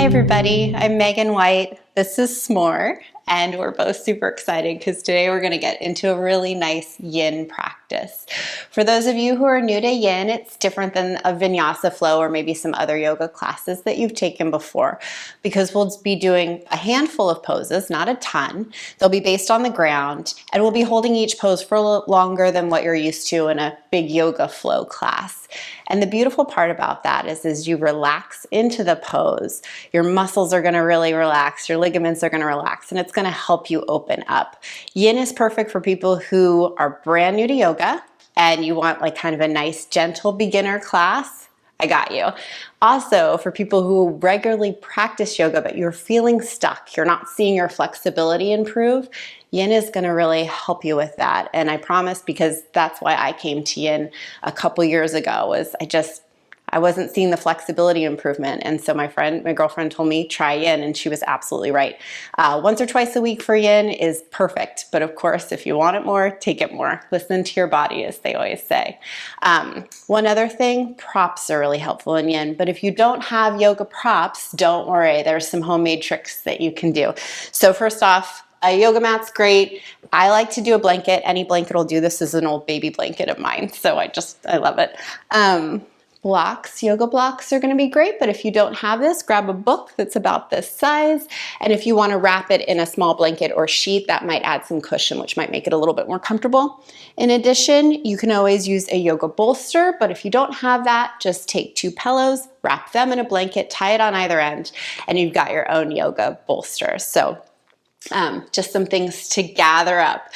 Hi everybody, I'm Megan White. This is S'more, and we're both super excited because today we're going to get into a really nice yin practice. For those of you who are new to yin, it's different than a vinyasa flow or maybe some other yoga classes that you've taken before, because we'll be doing a handful of poses, not a ton. They'll be based on the ground, and we'll be holding each pose for a little longer than what you're used to in a big yoga flow class. And the beautiful part about that is as you relax into the pose, your muscles are going to really relax, your ligaments are going to relax, and it's going to help you open up. Yin is perfect for people who are brand new to yoga and you want like kind of a nice gentle beginner class. I got you. Also, for people who regularly practice yoga, but you're feeling stuck, you're not seeing your flexibility improve, yin is going to really help you with that. And I promise, because that's why I came to yin a couple years ago, was I wasn't seeing the flexibility improvement. And so my girlfriend told me, try yin, and she was absolutely right. Once or twice a week for yin is perfect. But of course, if you want it more, take it more. Listen to your body, as they always say. One other thing, props are really helpful in yin. But if you don't have yoga props, don't worry. There's some homemade tricks that you can do. So first off, a yoga mat's great. I like to do a blanket. Any blanket will do. This is an old baby blanket of mine, so I love it. Blocks, yoga blocks are going to be great, but if you don't have this, grab a book that's about this size. And if you want to wrap it in a small blanket or sheet, that might add some cushion, which might make it a little bit more comfortable. In addition, you can always use a yoga bolster, but if you don't have that, just take 2 pillows, wrap them in a blanket, tie it on either end, and you've got your own yoga bolster. So just some things to gather up.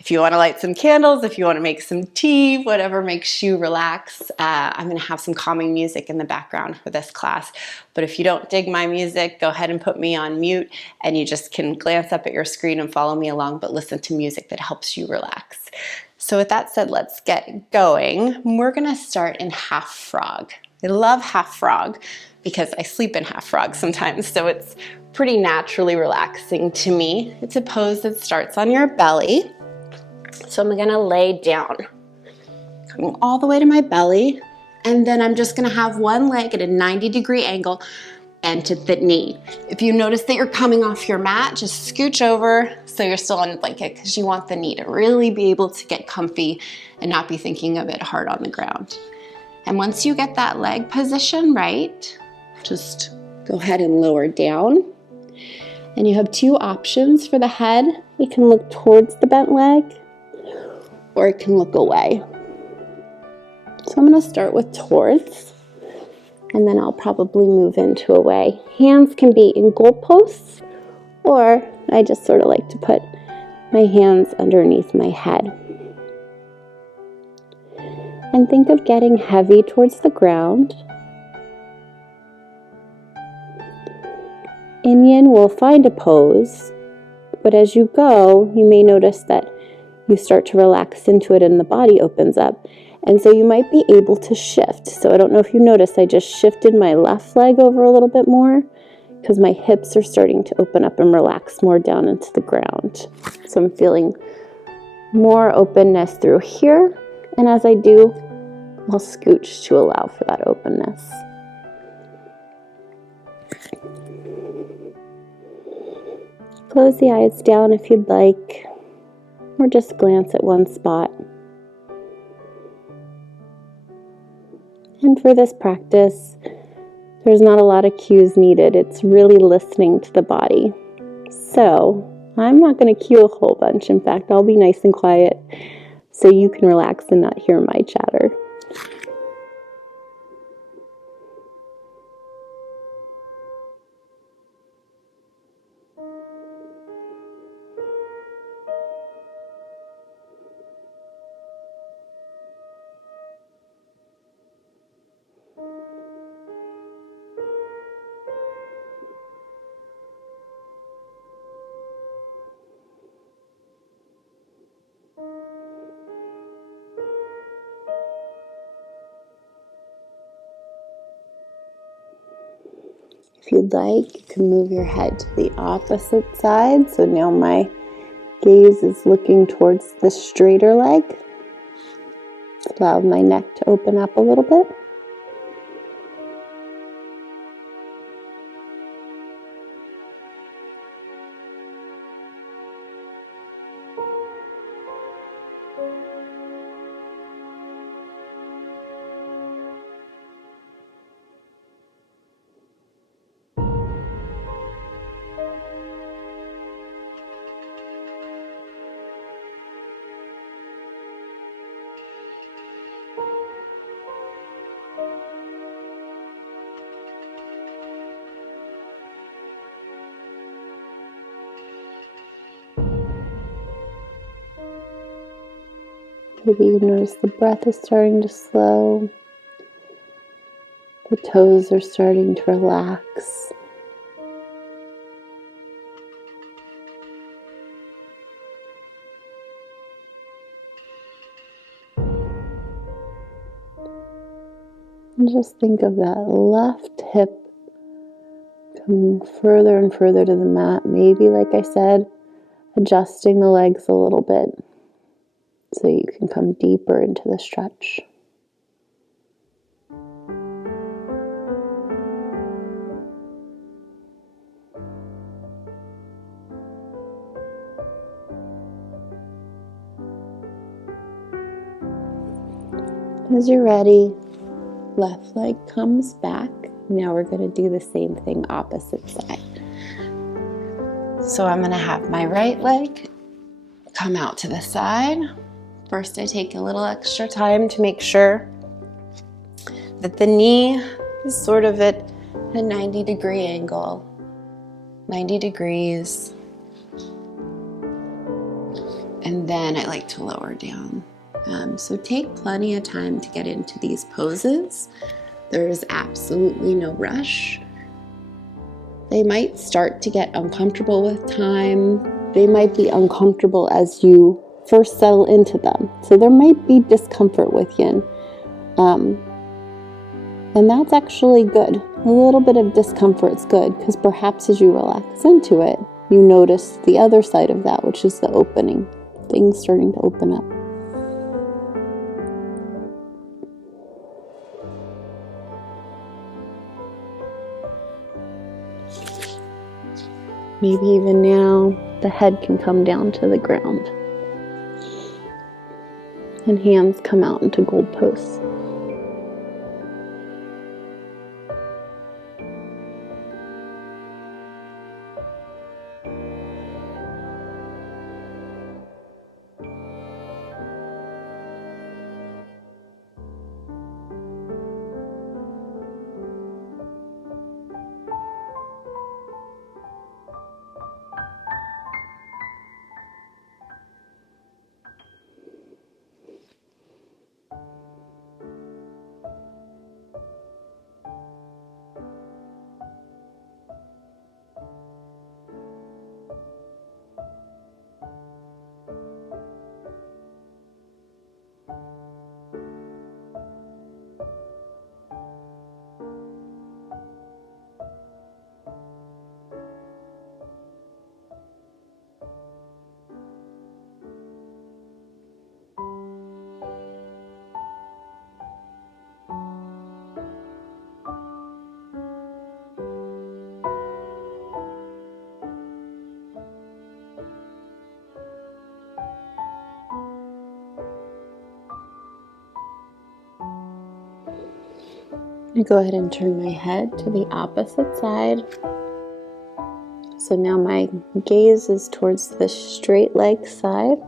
If you want to light some candles, if you want to make some tea, whatever makes you relax. I'm going to have some calming music in the background for this class. But if you don't dig my music, go ahead and put me on mute, and you just can glance up at your screen and follow me along, but listen to music that helps you relax. So with that said, let's get going. We're going to start in half frog. I love half frog because I sleep in half frog sometimes, so it's pretty naturally relaxing to me. It's a pose that starts on your belly. So I'm gonna lay down, coming all the way to my belly, and then I'm just gonna have one leg at a 90-degree angle bent at the knee. If you notice that you're coming off your mat, just scooch over so you're still on the blanket, because you want the knee to really be able to get comfy and not be thinking of it hard on the ground. And once you get that leg position right, just go ahead and lower down. And you have 2 options for the head. You can look towards the bent leg, or it can look away. So I'm going to start with towards, and then I'll probably move into away. Hands can be in goalposts, or I just sort of like to put my hands underneath my head. And think of getting heavy towards the ground. In yin, we'll find a pose, but as you go, you may notice that you start to relax into it and the body opens up. And so you might be able to shift. So I don't know if you noticed, I just shifted my left leg over a little bit more because my hips are starting to open up and relax more down into the ground. So I'm feeling more openness through here. And as I do, I'll scooch to allow for that openness. Close the eyes down if you'd like, or just glance at one spot. And for this practice, there's not a lot of cues needed. It's really listening to the body. So I'm not going to cue a whole bunch. In fact, I'll be nice and quiet so you can relax and not hear my chatter. If you'd like, you can move your head to the opposite side. So now my gaze is looking towards the straighter leg. Allow my neck to open up a little bit. Maybe you notice the breath is starting to slow. The toes are starting to relax. And just think of that left hip coming further and further to the mat. Maybe, like I said, adjusting the legs a little bit so you can come deeper into the stretch. As you're ready, left leg comes back. Now we're going to do the same thing opposite side. So I'm going to have my right leg come out to the side. First, I take a little extra time to make sure that the knee is sort of at a 90-degree angle. 90 degrees. And then I like to lower down. So take plenty of time to get into these poses. There is absolutely no rush. They might start to get uncomfortable with time. They might be uncomfortable as you first settle into them. So there might be discomfort with yin. And that's actually good. A little bit of discomfort is good because perhaps as you relax into it, you notice the other side of that, which is the opening. Things starting to open up. Maybe even now the head can come down to the ground. And hands come out into gold posts. I go ahead and turn my head to the opposite side. So now my gaze is towards the straight leg side.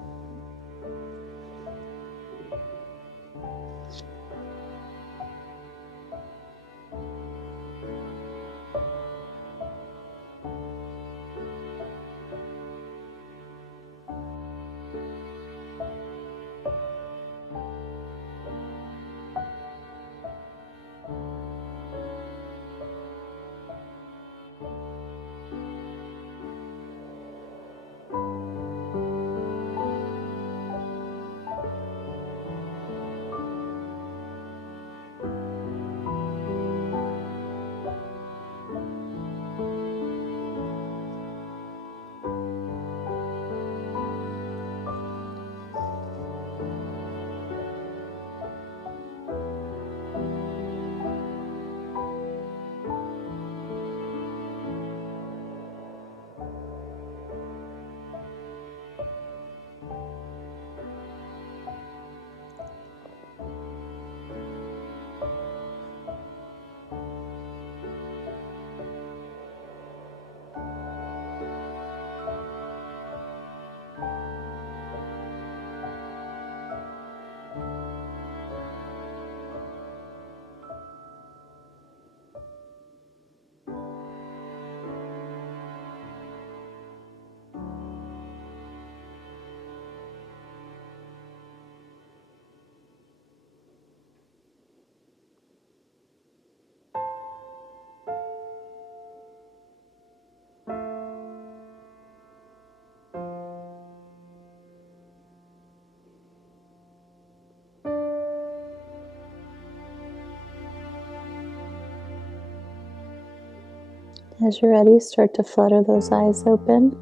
As you're ready, start to flutter those eyes open.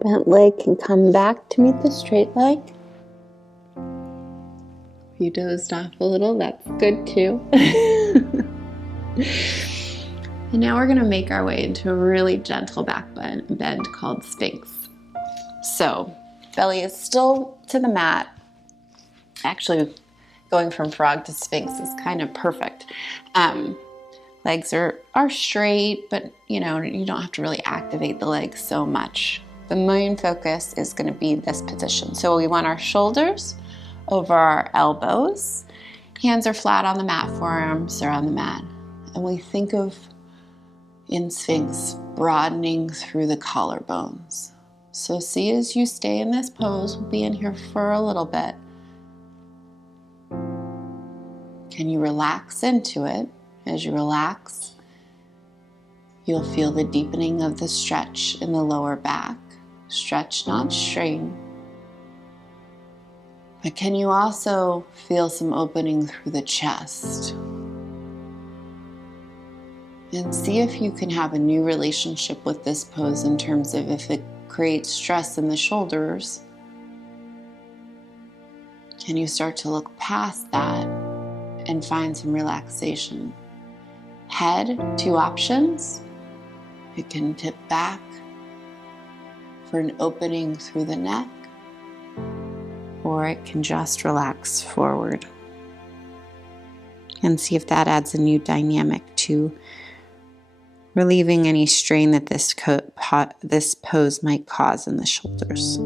Bent leg can come back to meet the straight leg. If you dozed off a little, that's good too. And now we're gonna make our way into a really gentle back bend called Sphinx. So, belly is still to the mat. Actually, going from frog to Sphinx is kind of perfect. Legs are straight, but you don't have to really activate the legs so much. The main focus is gonna be this position. So we want our shoulders over our elbows. Hands are flat on the mat, forearms are on the mat. And we think of, in Sphinx, broadening through the collarbones. So see, as you stay in this pose, we'll be in here for a little bit. Can you relax into it? As you relax, you'll feel the deepening of the stretch in the lower back. Stretch, not strain. But can you also feel some opening through the chest? And see if you can have a new relationship with this pose in terms of if it creates stress in the shoulders. Can you start to look past that and find some relaxation? Head, two options. It can tip back for an opening through the neck, or it can just relax forward. And see if that adds a new dynamic to relieving any strain that this pose might cause in the shoulders.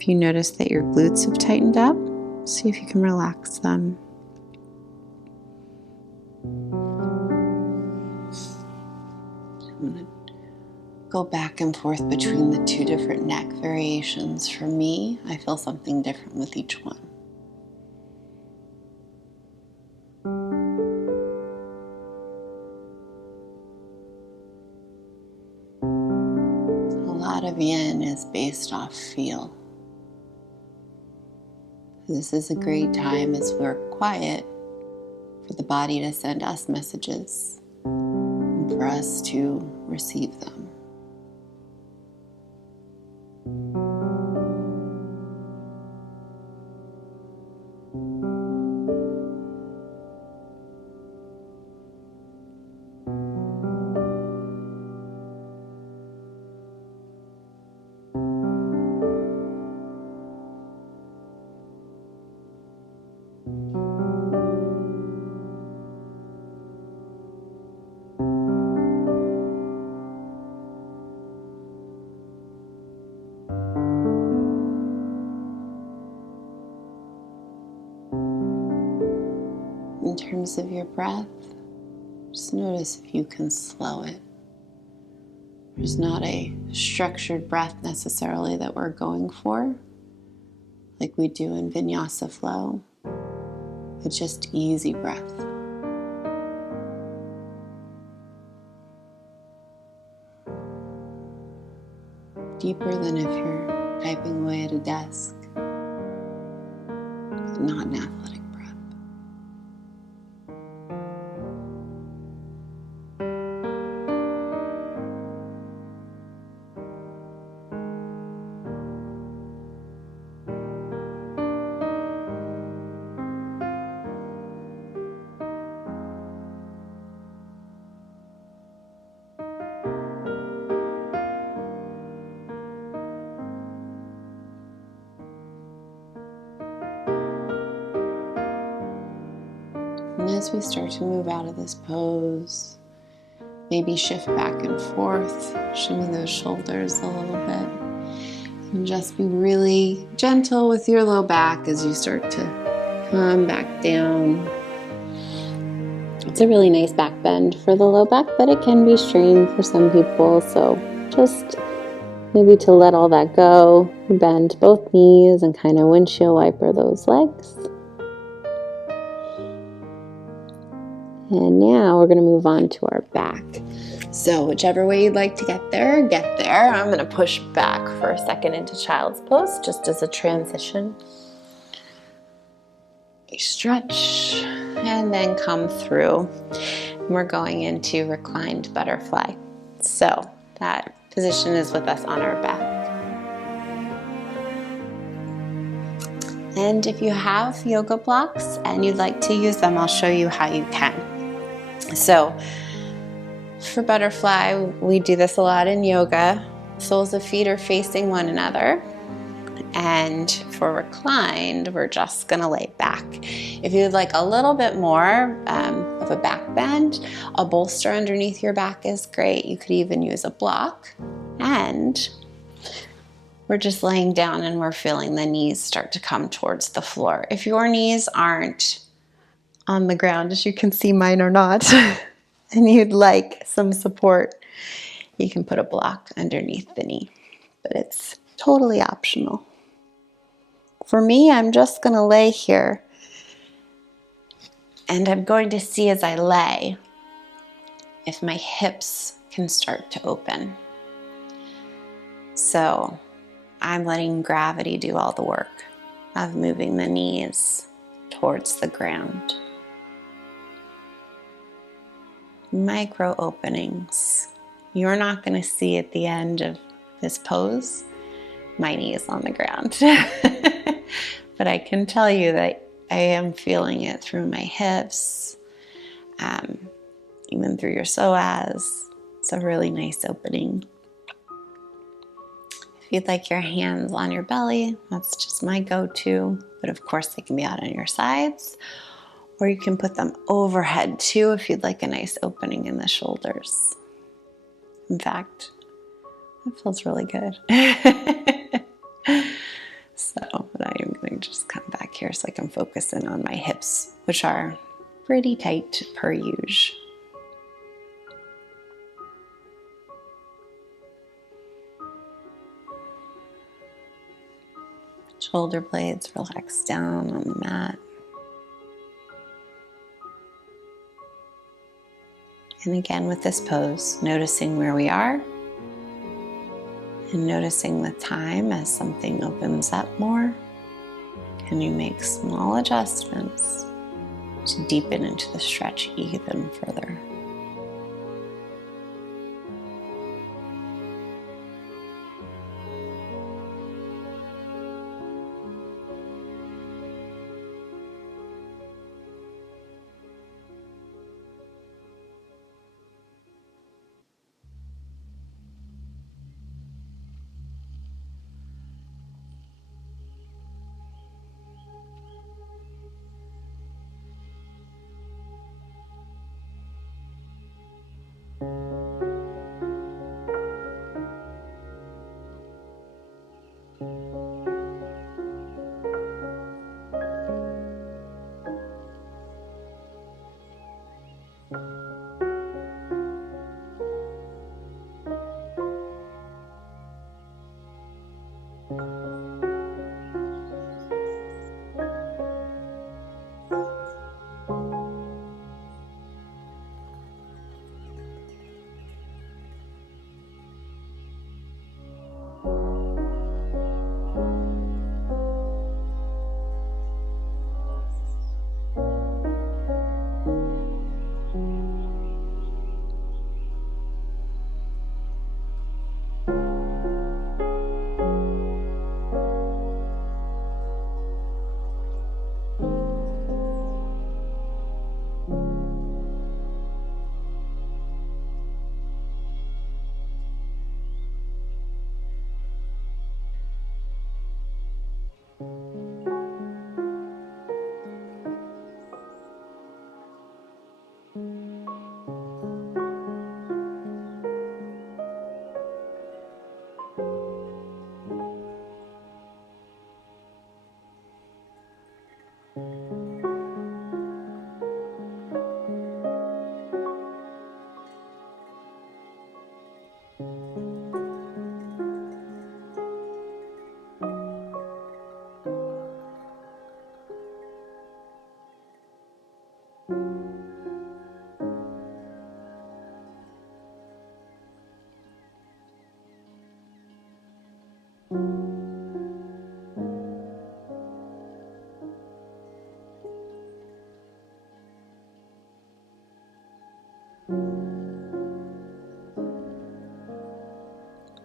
If you notice that your glutes have tightened up, see if you can relax them. I'm going to go back and forth between the two different neck variations. For me, I feel something different with each one. A lot of yin is based off feel. This is a great time as we're quiet for the body to send us messages and for us to receive them. In terms of your breath, just notice if you can slow it. There's not a structured breath necessarily that we're going for, like we do in vinyasa flow, but just easy breath. Deeper than if you're typing away at a desk, but not an athletic breath. And as we start to move out of this pose, maybe shift back and forth, shimmy those shoulders a little bit, and just be really gentle with your low back as you start to come back down. It's a really nice back bend for the low back, but it can be strained for some people, so just Maybe to let all that go, bend both knees and kind of windshield wiper those legs. And now we're going to move on to our back. So whichever way you'd like to get there, get there. I'm going to push back for a second into child's pose just as a transition. You stretch and then come through. And we're going into reclined butterfly. So that position is with us on our back. And if you have yoga blocks and you'd like to use them, I'll show you how you can. So for butterfly, we do this a lot in yoga. Soles of feet are facing one another. And for reclined, we're just gonna lay back. If you'd like a little bit more of a back bend, a bolster underneath your back is great. You could even use a block. And we're just laying down and we're feeling the knees start to come towards the floor. If your knees aren't on the ground, as you can see mine are not, and you'd like some support, you can put a block underneath the knee, but it's totally optional. For me, I'm just gonna lay here and I'm going to see as I lay if my hips can start to open. So I'm letting gravity do all the work of moving the knees towards the ground. Micro openings. You're not going to see at the end of this pose my knee is on the ground. But I can tell you that I am feeling it through my hips, even through your psoas. It's a really nice opening. If you'd like your hands on your belly, that's just my go-to, but of course they can be out on your sides, or you can put them overhead too if you'd like a nice opening in the shoulders. In fact, that feels really good. So I'm going to just come back here so I can focus in on my hips, which are pretty tight per usual. Shoulder blades relax down on the mat. And again with this pose, noticing where we are and noticing the time as something opens up more. Can you make small adjustments to deepen into the stretch even further?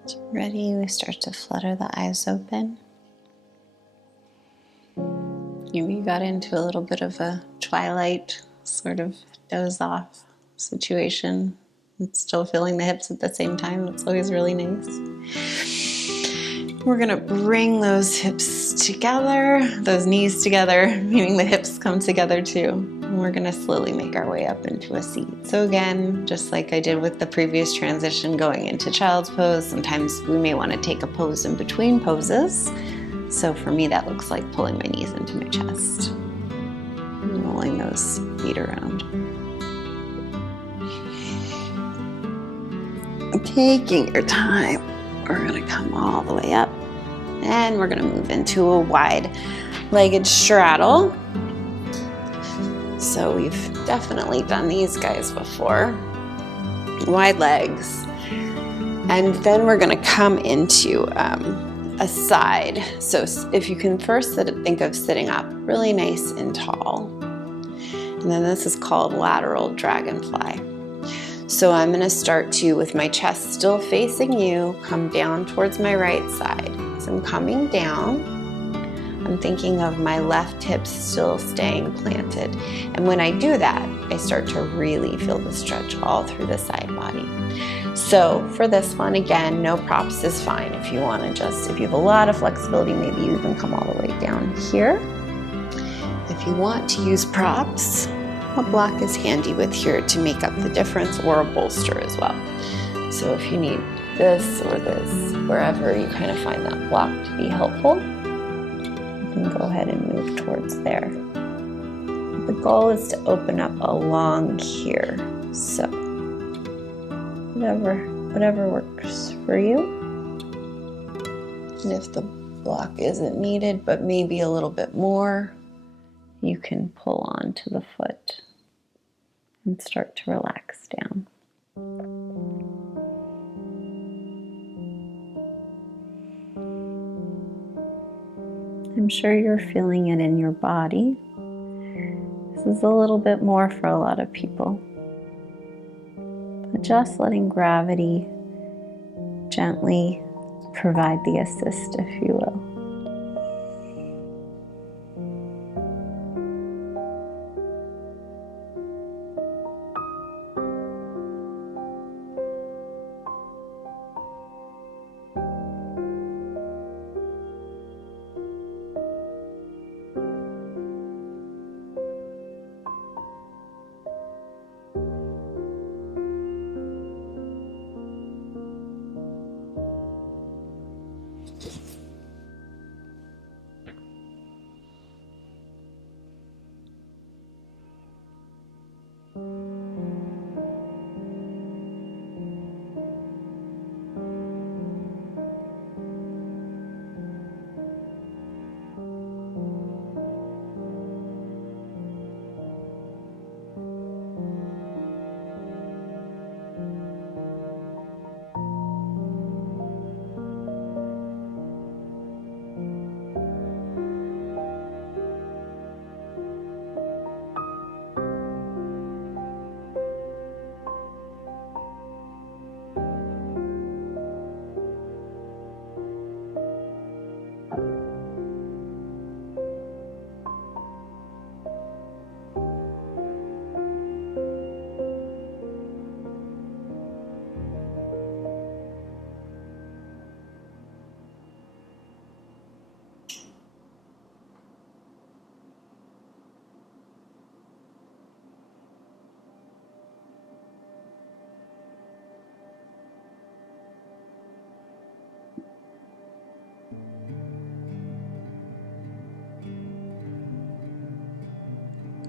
So ready, we start to flutter the eyes open. Maybe you got into a little bit of a twilight sort of doze off situation. And still feeling the hips at the same time. That's always really nice. We're gonna bring those hips together, those knees together, meaning the hips come together too. And we're gonna slowly make our way up into a seat. So again, just like I did with the previous transition going into child's pose, sometimes we may wanna take a pose in between poses. So for me, that looks like pulling my knees into my chest and rolling those feet around. Taking your time, we're gonna come all the way up and we're gonna move into a wide-legged straddle. So we've definitely done these guys before. Wide legs. And then we're gonna come into a side. So if you can first think of sitting up really nice and tall. And then this is called lateral dragonfly. So I'm gonna start to, with my chest still facing you, come down towards my right side. So I'm coming down. I'm thinking of my left hip still staying planted. And when I do that, I start to really feel the stretch all through the side body. So for this one, again, no props is fine. If you wanna if you have a lot of flexibility, maybe you even come all the way down here. If you want to use props, a block is handy with here to make up the difference, or a bolster as well. So if you need this or this, wherever you kind of find that block to be helpful, you can go ahead and move towards there. The goal is to open up along here. So whatever works for you. And if the block isn't needed, but maybe a little bit more, you can pull onto the foot and start to relax down. I'm sure you're feeling it in your body. This is a little bit more for a lot of people. But just letting gravity gently provide the assist, if you will.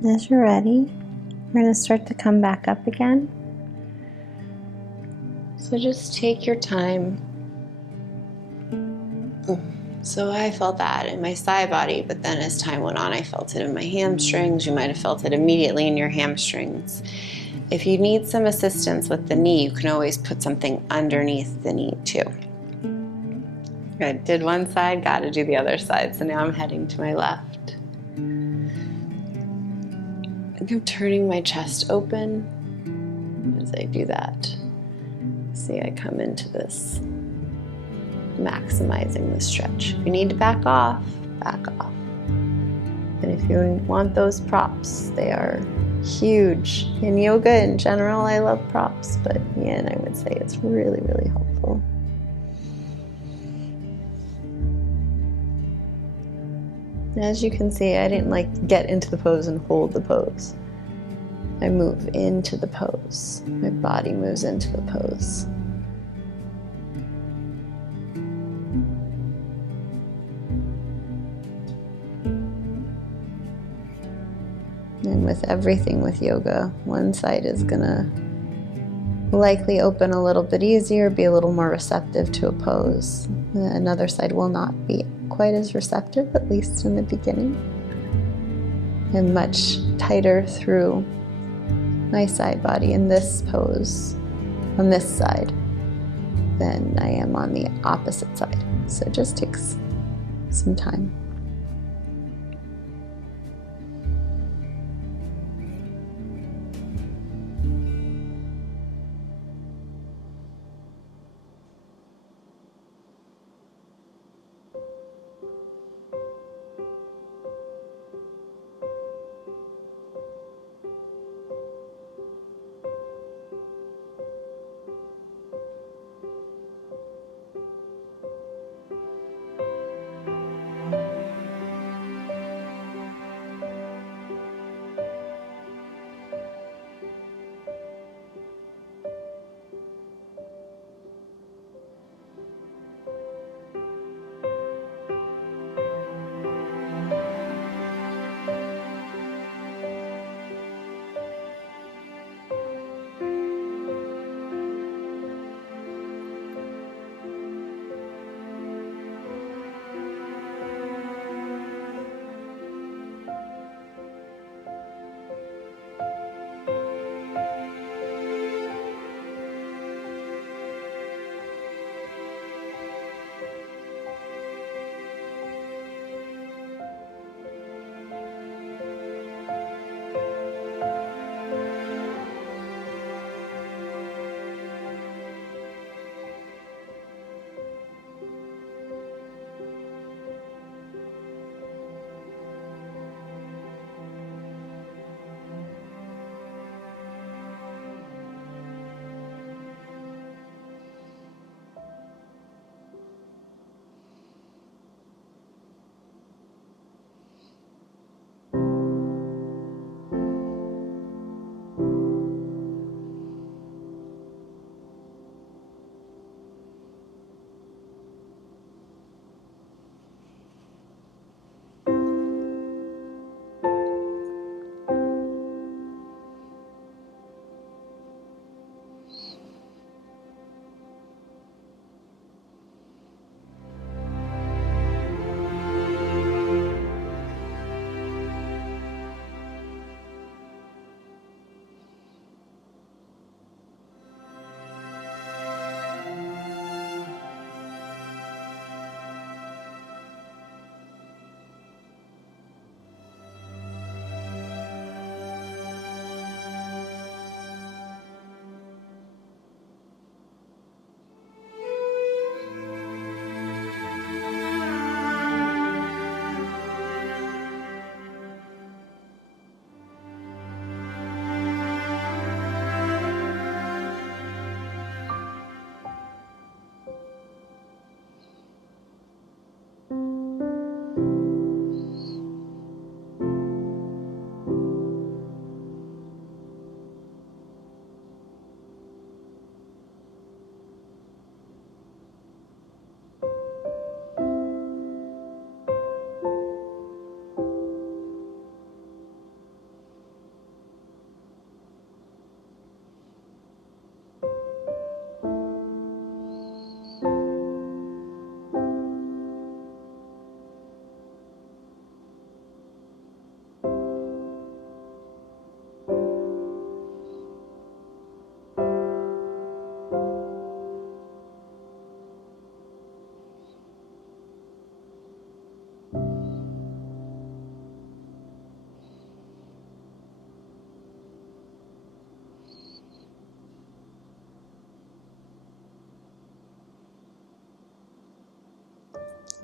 As you're ready, we're going to start to come back up again. So just take your time. So I felt that in my side body, but then as time went on, I felt it in my hamstrings. You might have felt it immediately in your hamstrings. If you need some assistance with the knee, you can always put something underneath the knee too. I did one side, got to do the other side. So now I'm heading to my left. I'm turning my chest open as I do that. See, I come into this maximizing the stretch. If you need to back off, back off. And if you want those props, they are huge. In yoga in general, I love props, but yin, I would say it's really, really helpful. As you can see, I didn't like get into the pose and hold the pose. I move into the pose. My body moves into the pose. And with everything with yoga, one side is gonna likely open a little bit easier, be a little more receptive to a pose. Another side will not be quite as receptive, at least in the beginning. I'm much tighter through my side body in this pose on this side than I am on the opposite side. So it just takes some time.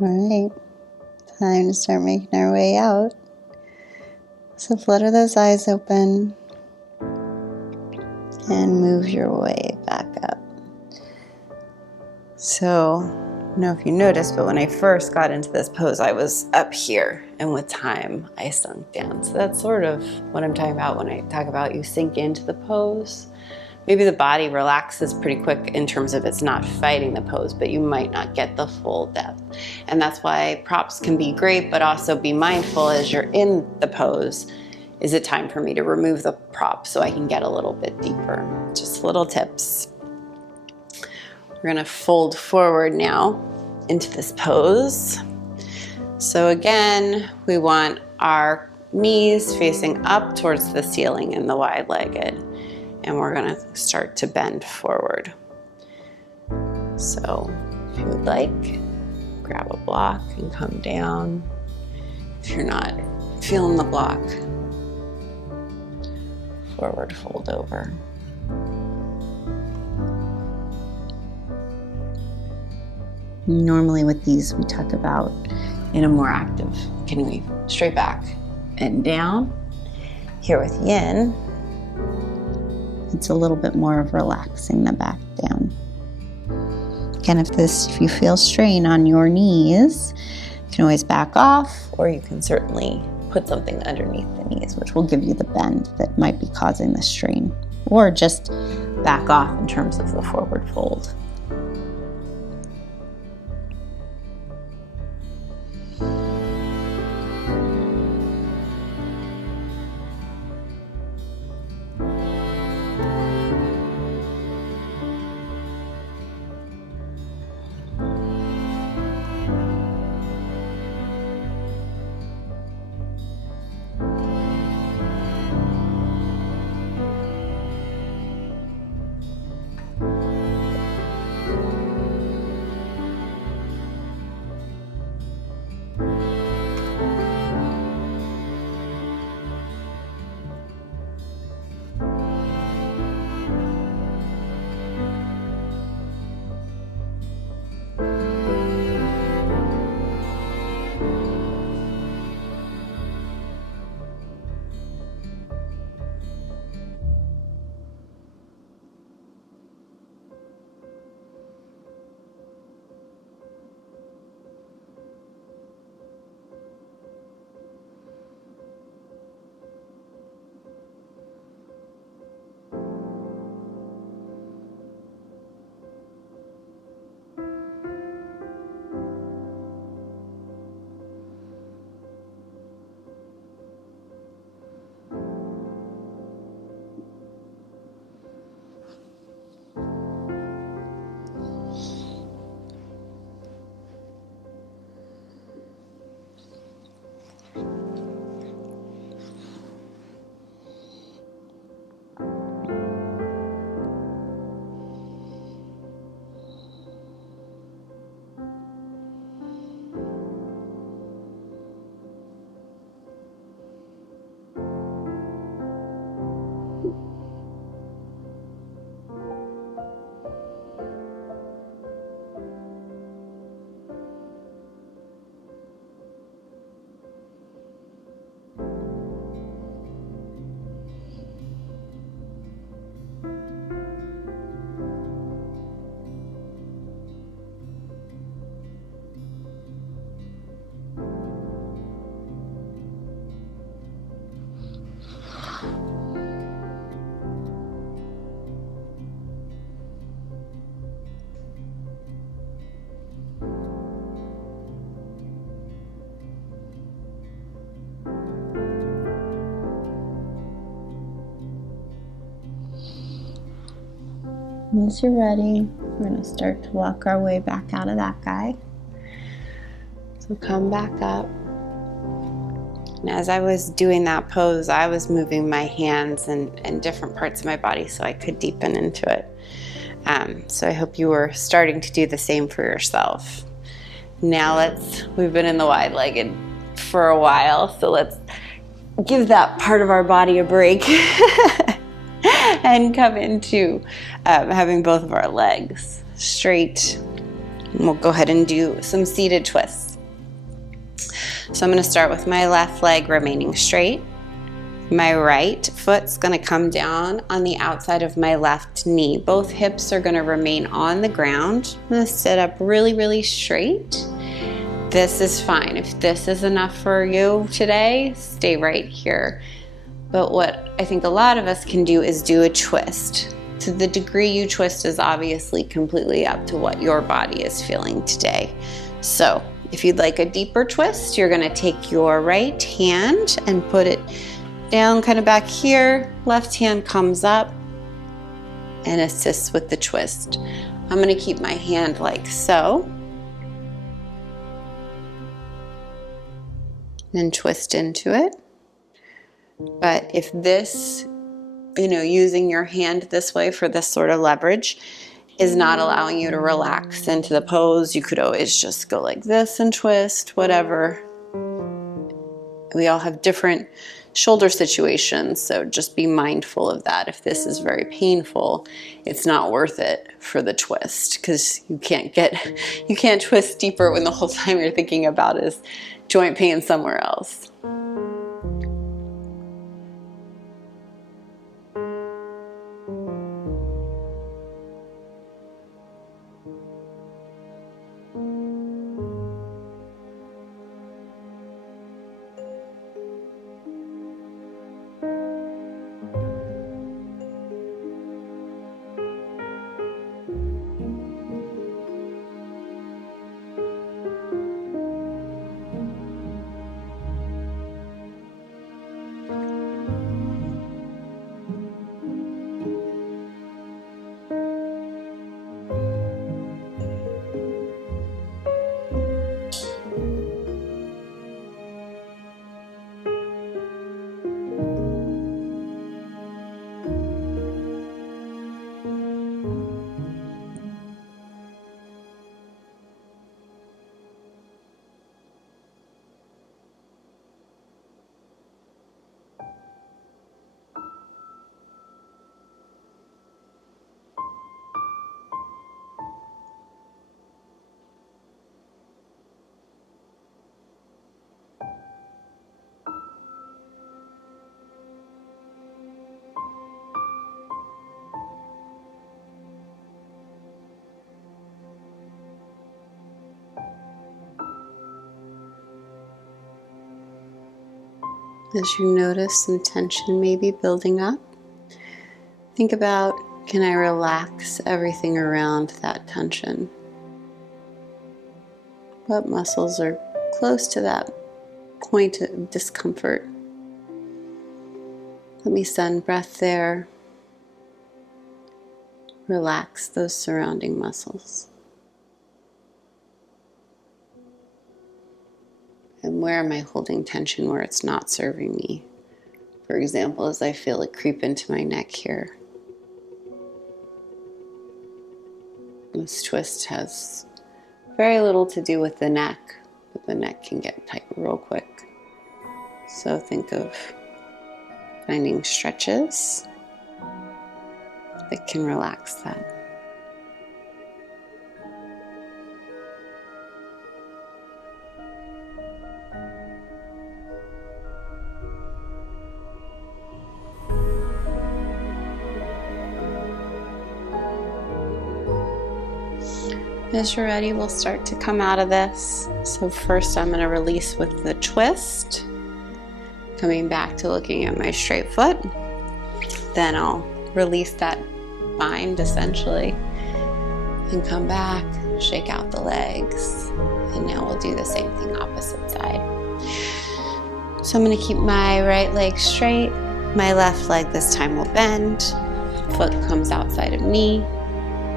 All right, time to start making our way out. So flutter those eyes open and move your way back up. So, I don't know if you noticed, but when I first got into this pose, I was up here, and with time, I sunk down. So that's sort of what I'm talking about when I talk about you sink into the pose. Maybe the body relaxes pretty quick in terms of it's not fighting the pose, but you might not get the full depth. And that's why props can be great, but also be mindful as you're in the pose. Is it time for me to remove the prop so I can get a little bit deeper? Just little tips. We're gonna fold forward now into this pose. So again, we want our knees facing up towards the ceiling in the wide-legged. And we're gonna start to bend forward. So if you would like, grab a block and come down. If you're not feeling the block, forward fold over. Normally with these, we talk about in a more active, can we straight back and down. Here with yin, it's a little bit more of relaxing the back down. Again, if you feel strain on your knees, you can always back off, or you can certainly put something underneath the knees, which will give you the bend that might be causing the strain, or just back off in terms of the forward fold. Once you're ready, we're going to start to walk our way back out of that guy. So come back up. And as I was doing that pose, I was moving my hands and different parts of my body so I could deepen into it. So I hope you were starting to do the same for yourself. Now we've been in the wide-legged for a while, so let's give that part of our body a break and come into having both of our legs straight. And we'll go ahead and do some seated twists. So I'm going to start with my left leg remaining straight. My right foot's going to come down on the outside of my left knee. Both hips are going to remain on the ground. I'm going to sit up really, really straight. This is fine. If this is enough for you today, stay right here. But what I think a lot of us can do is do a twist. To the degree you twist is obviously completely up to what your body is feeling today. So if you'd like a deeper twist, you're going to take your right hand and put it down kind of back here. Left hand comes up and assists with the twist. I'm going to keep my hand like so. Then twist into it. But if this, using your hand this way for this sort of leverage is not allowing you to relax into the pose, you could always just go like this and twist, whatever. We all have different shoulder situations, so just be mindful of that. If this is very painful, it's not worth it for the twist, because you can't twist deeper when the whole time you're thinking about is joint pain somewhere else. As you notice some tension maybe building up, think about, can I relax everything around that tension? What muscles are close to that point of discomfort? Let me send breath there. Relax those surrounding muscles. And where am I holding tension where it's not serving me? For example, as I feel it creep into my neck here. This twist has very little to do with the neck, but the neck can get tight real quick. So think of finding stretches that can relax that. As you're ready, we'll start to come out of this. So first I'm going to release with the twist, coming back to looking at my straight foot. Then I'll release that bind essentially and come back, shake out the legs, and now we'll do the same thing opposite side. So I'm going to keep my right leg straight, my left leg this time will bend, foot comes outside of knee,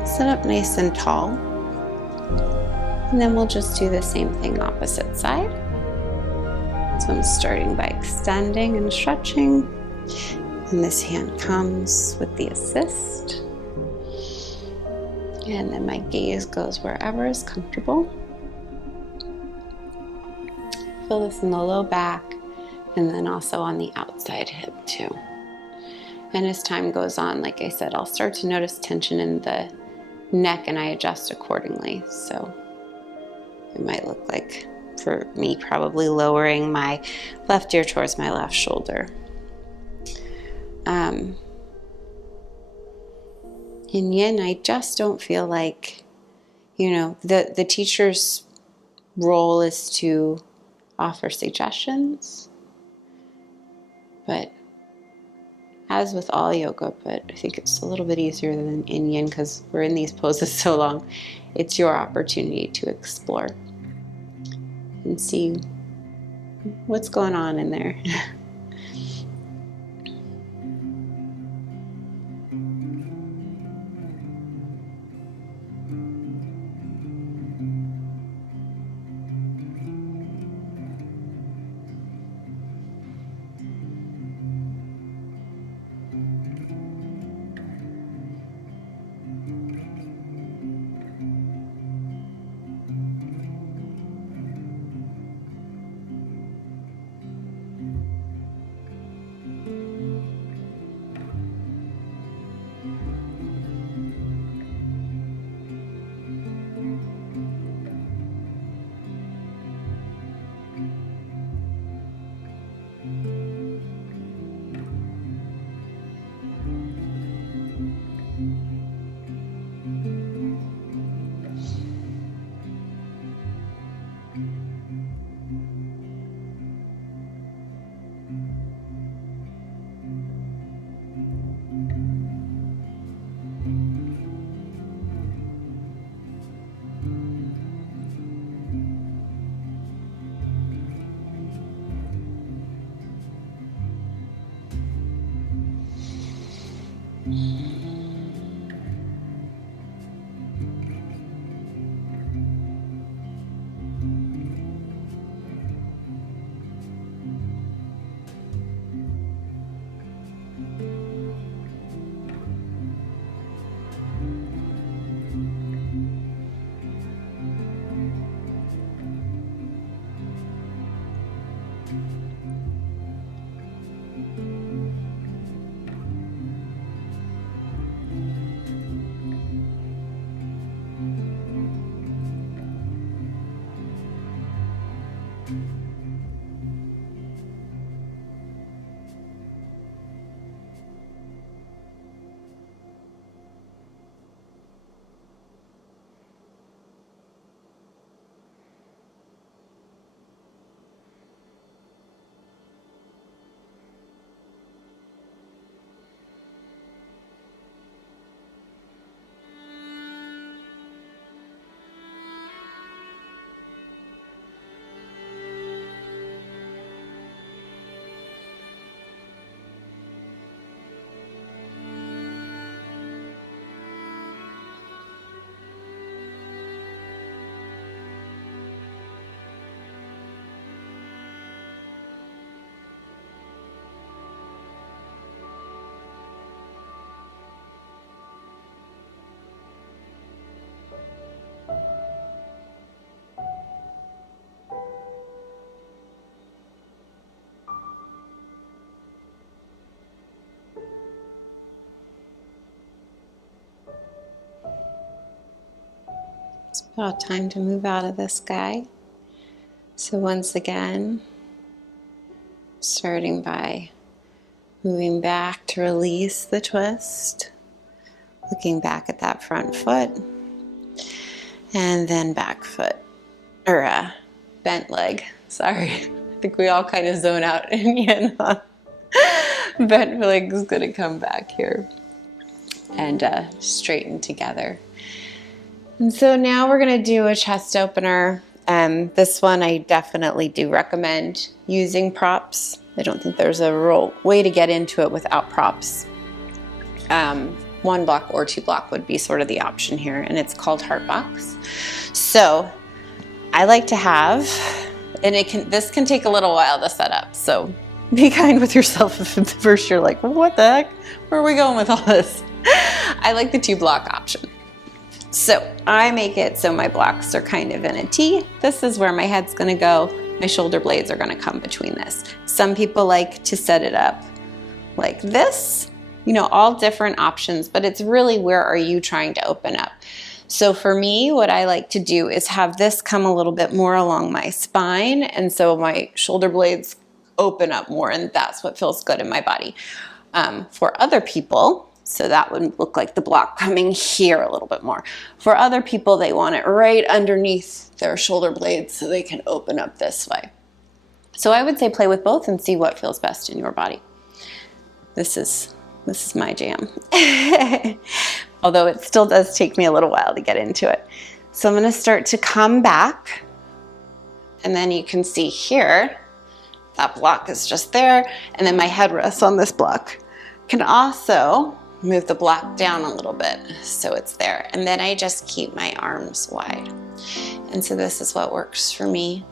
sit up nice and tall. And then we'll just do the same thing opposite side. So I'm starting by extending and stretching. And this hand comes with the assist. And then my gaze goes wherever is comfortable. Feel this in the low back and then also on the outside hip too. And as time goes on, like I said, I'll start to notice tension in the neck and I adjust accordingly. So it might look like for me, probably lowering my left ear towards my left shoulder. In yin, I just don't feel like, you know, the teacher's role is to offer suggestions, but as with all yoga, but I think it's a little bit easier than in yin because we're in these poses so long. It's your opportunity to explore and see what's going on in there. It's about time to move out of this guy. So once again, starting by moving back to release the twist, looking back at that front foot, and then back foot, or bent leg, sorry. I think we all kind of zone out in yin, huh? Bent leg is gonna come back here and straighten together. And so now we're gonna do a chest opener. This one I definitely do recommend using props. I don't think there's a real way to get into it without props. 1 block or 2 block would be sort of the option here, and it's called Heart Box. So I like to have, and this can take a little while to set up, so be kind with yourself if at first you're like, what the heck? Where are we going with all this? I like the 2 block option. So I make it so my blocks are kind of in a T. This is where my head's gonna go. My shoulder blades are gonna come between this. Some people like to set it up like this, you know, all different options, but it's really where are you trying to open up. So for me, what I like to do is have this come a little bit more along my spine, and so my shoulder blades open up more, and that's what feels good in my body. For other people, so that would look like the block coming here a little bit more. For other people, they want it right underneath their shoulder blades so they can open up this way. So I would say play with both and see what feels best in your body. This is my jam. Although it still does take me a little while to get into it. So I'm going to start to come back, and then you can see here, that block is just there, and then my head rests on this block. Can also move the block down a little bit so it's there, and then I just keep my arms wide. And so this is what works for me.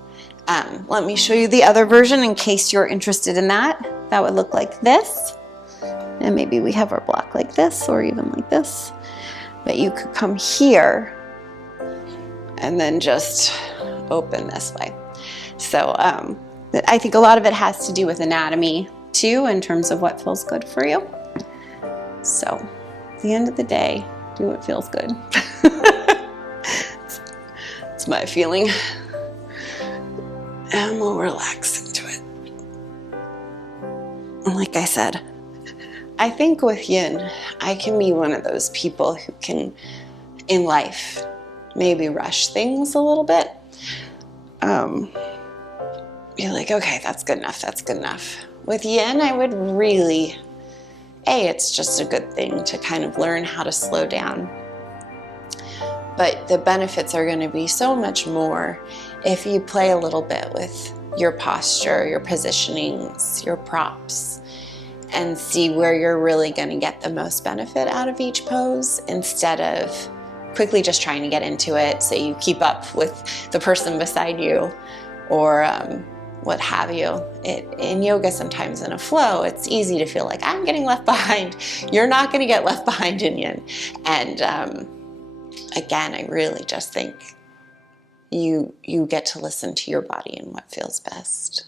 Let me show you the other version in case you're interested in that. That would look like this, and maybe we have our block like this or even like this, but you could come here and then just open this way. So I think a lot of it has to do with anatomy too, in terms of what feels good for you. So at the end of the day, do what feels good. It's my feeling. And we'll relax into it. And like I said, I think with yin, I can be one of those people who can, in life, maybe rush things a little bit. Be like, okay, that's good enough, that's good enough. With yin, I would really, it's just a good thing to kind of learn how to slow down. But the benefits are going to be so much more if you play a little bit with your posture, your positionings, your props, and see where you're really going to get the most benefit out of each pose, instead of quickly just trying to get into it so you keep up with the person beside you, or what have you. In yoga, sometimes in a flow, it's easy to feel like I'm getting left behind. You're not going to get left behind in yin. And again, I really just think you get to listen to your body and what feels best.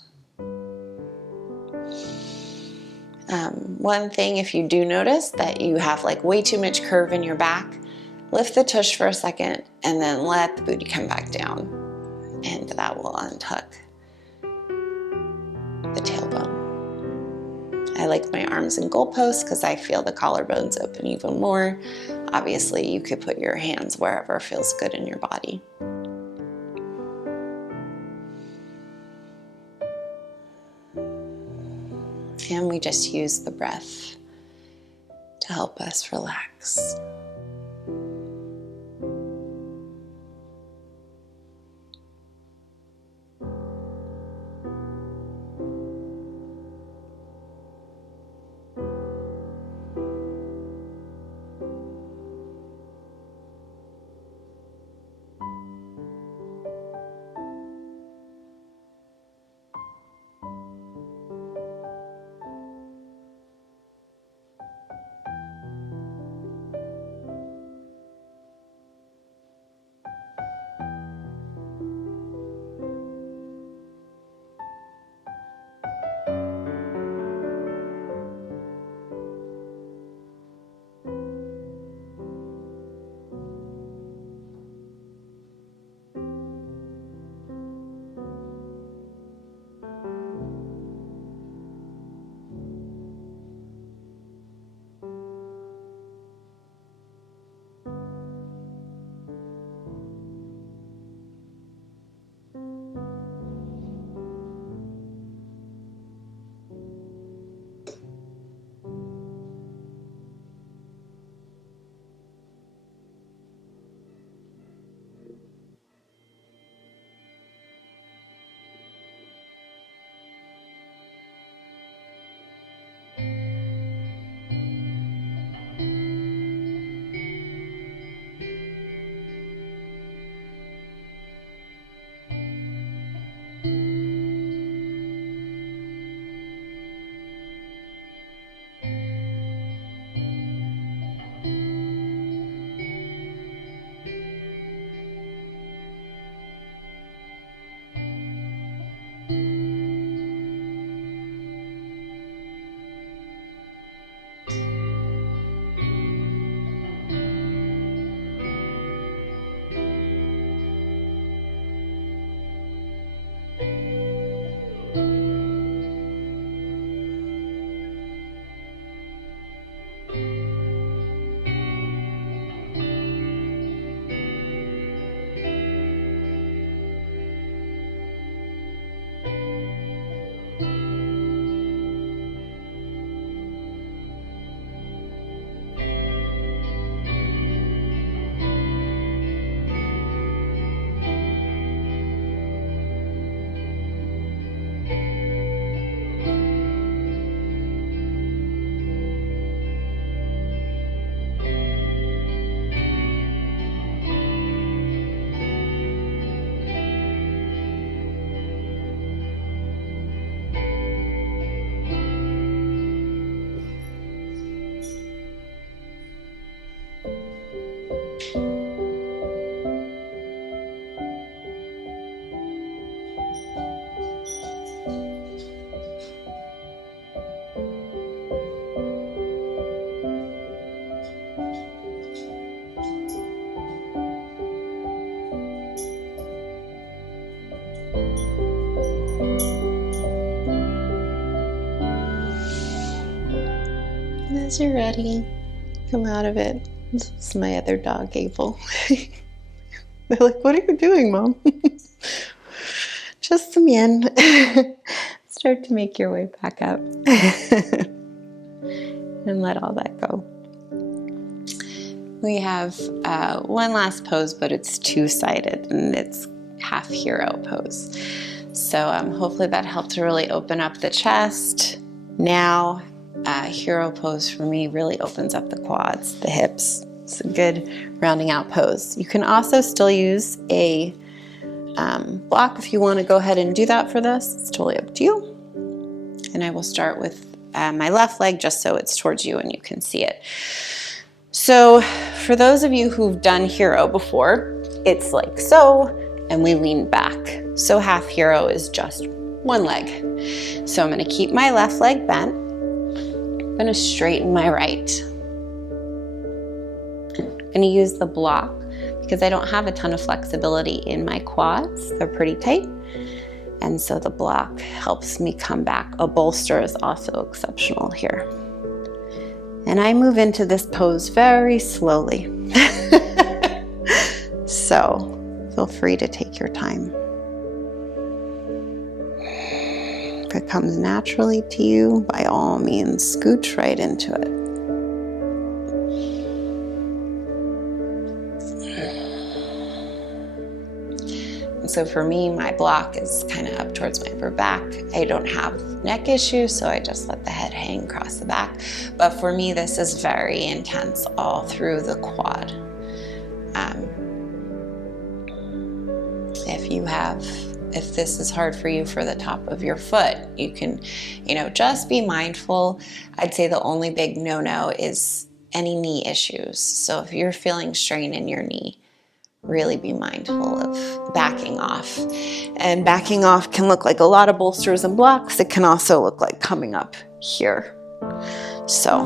One thing, if you do notice that you have like way too much curve in your back, lift the tush for a second and then let the booty come back down, and that will untuck the tailbone. I like my arms in goalposts because I feel the collarbones open even more. Obviously, you could put your hands wherever feels good in your body. And we just use the breath to help us relax. as you're ready, come out of it. This is my other dog, Abel. They're like, what are you doing, Mom? Just some yin. Start to make your way back up. And let all that go. We have one last pose, but it's two-sided, and it's half hero pose. So hopefully that helped to really open up the chest. Now, hero pose for me really opens up the quads, the hips. It's a good rounding out pose. You can also still use a block if you want to go ahead and do that for this. It's totally up to you. And I will start with my left leg just so it's towards you and you can see it. So for those of you who've done hero before, it's like so, and we lean back. So half hero is just one leg. So I'm gonna keep my left leg bent. I'm gonna straighten my right. I'm gonna use the block because I don't have a ton of flexibility in my quads. They're pretty tight. And so the block helps me come back. A bolster is also exceptional here. And I move into this pose very slowly. So feel free to take your time. If it comes naturally to you, by all means, scooch right into it. So for me, my block is kind of up towards my upper back. I don't have neck issues, so I just let the head hang across the back. But for me, this is very intense all through the quad. If this is hard for you for the top of your foot, you can, just be mindful. I'd say the only big no-no is any knee issues. So if you're feeling strain in your knee, really be mindful of backing off. And backing off can look like a lot of bolsters and blocks. It can also look like coming up here. So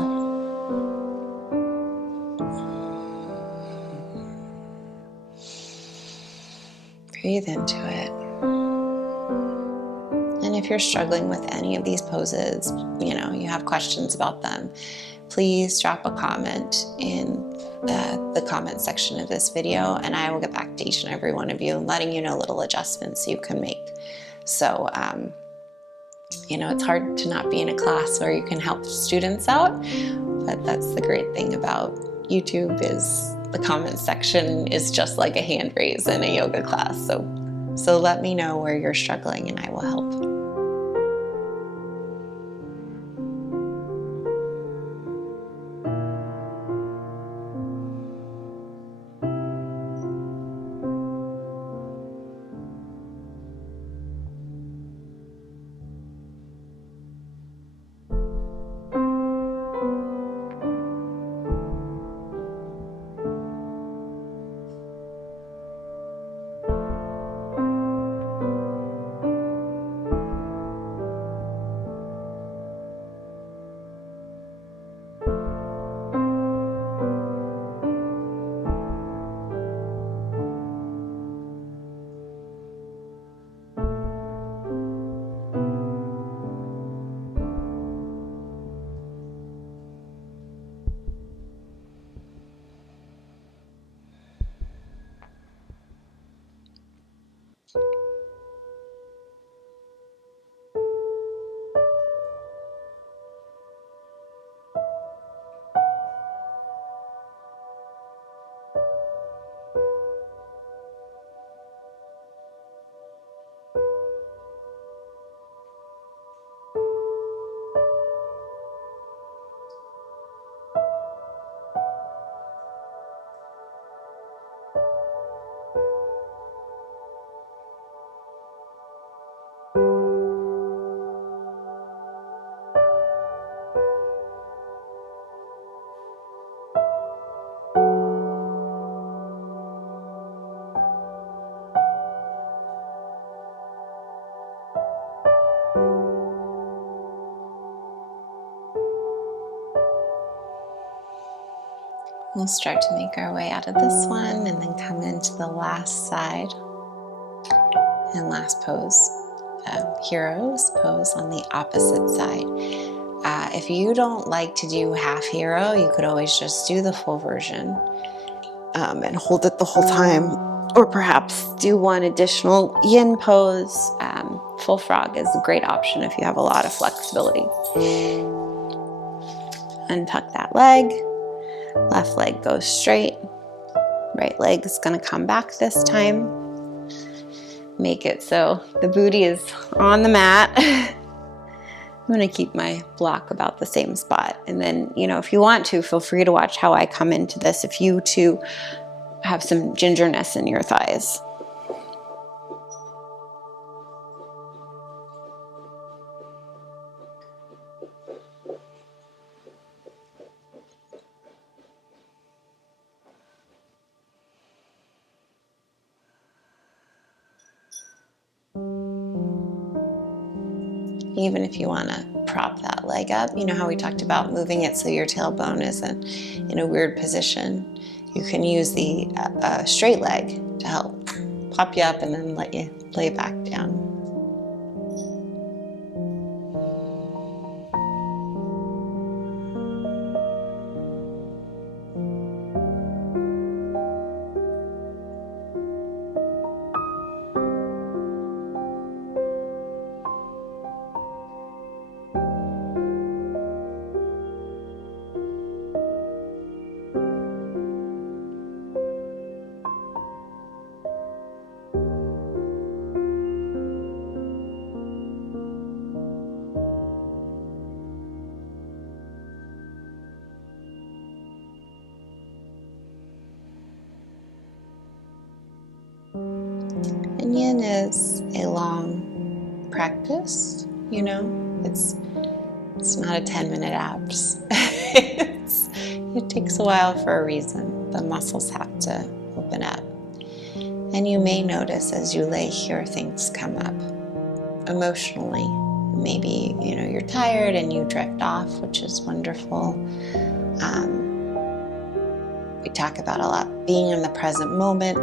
breathe into it. And if you're struggling with any of these poses, you have questions about them, please drop a comment in the comment section of this video, and I will get back to each and every one of you and letting you know little adjustments you can make. So, it's hard to not be in a class where you can help students out, but that's the great thing about YouTube is the comment section is just like a hand raise in a yoga class. So let me know where you're struggling and I will help. We'll start to make our way out of this one and then come into the last side and last pose, hero's pose on the opposite side. If you don't like to do half hero, you could always just do the full version and hold it the whole time. Or perhaps do one additional yin pose. Full frog is a great option if you have a lot of flexibility. Untuck that leg. Left leg goes straight. Right leg is going to come back this time. Make it so the booty is on the mat. I'm going to keep my block about the same spot. And then, if you want to, feel free to watch how I come into this if you too have some gingerness in your thighs. Even if you want to prop that leg up, you know how we talked about moving it so your tailbone isn't in a weird position. You can use the straight leg to help pop you up and then let you lay back down. And yin is a long practice, it's not a 10-minute abs. It takes a while for a reason. The muscles have to open up. And you may notice as you lay here, things come up emotionally. Maybe, you're tired and you drift off, which is wonderful. We talk about a lot being in the present moment.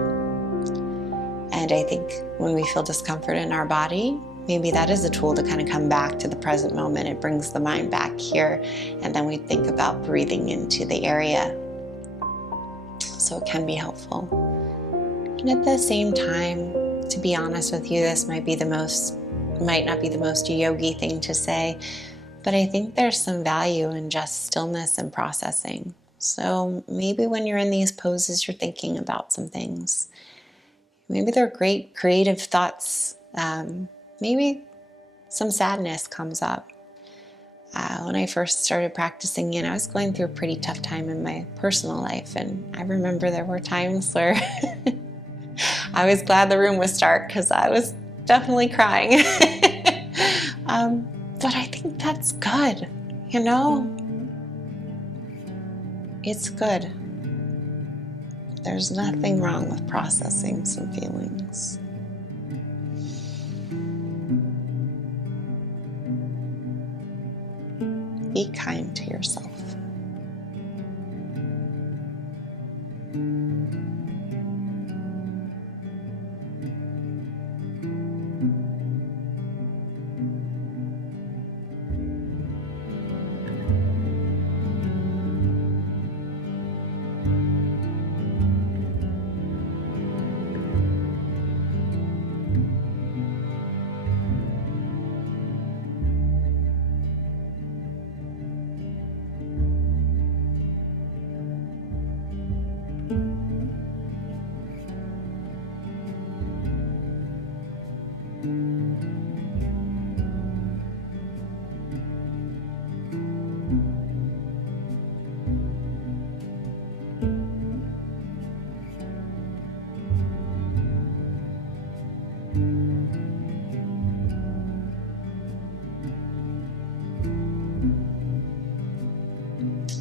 And I think when we feel discomfort in our body, maybe that is a tool to kind of come back to the present moment. It brings the mind back here. And then we think about breathing into the area. So it can be helpful. And at the same time, to be honest with you, this might not be the most yogi thing to say, but I think there's some value in just stillness and processing. So maybe when you're in these poses, you're thinking about some things. Maybe they're great creative thoughts. Maybe some sadness comes up. When I first started practicing I was going through a pretty tough time in my personal life. And I remember there were times where I was glad the room was dark because I was definitely crying. But I think that's good, It's good. There's nothing wrong with processing some feelings. Be kind to yourself.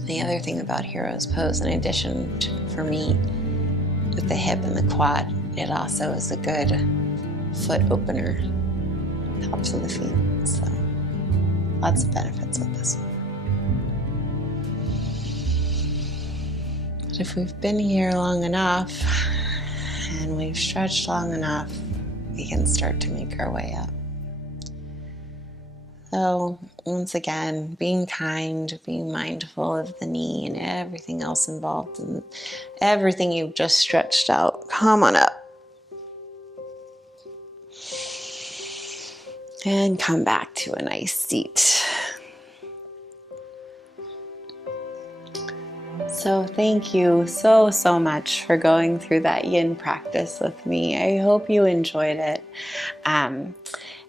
The other thing about Hero's Pose, in addition to, for me, with the hip and the quad, it also is a good foot opener. It helps in the feet, so lots of benefits with this one. But if we've been here long enough and we've stretched long enough, we can start to make our way up. So once again, being kind, being mindful of the knee and everything else involved and everything you've just stretched out. Come on up. And come back to a nice seat. So thank you so much for going through that yin practice with me. I hope you enjoyed it.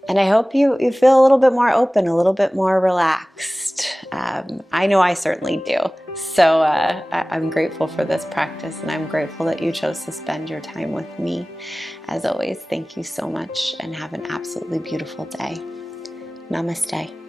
And I hope you feel a little bit more open, a little bit more relaxed. I know I certainly do. So I'm grateful for this practice, and I'm grateful that you chose to spend your time with me. As always, thank you so much, and have an absolutely beautiful day. Namaste.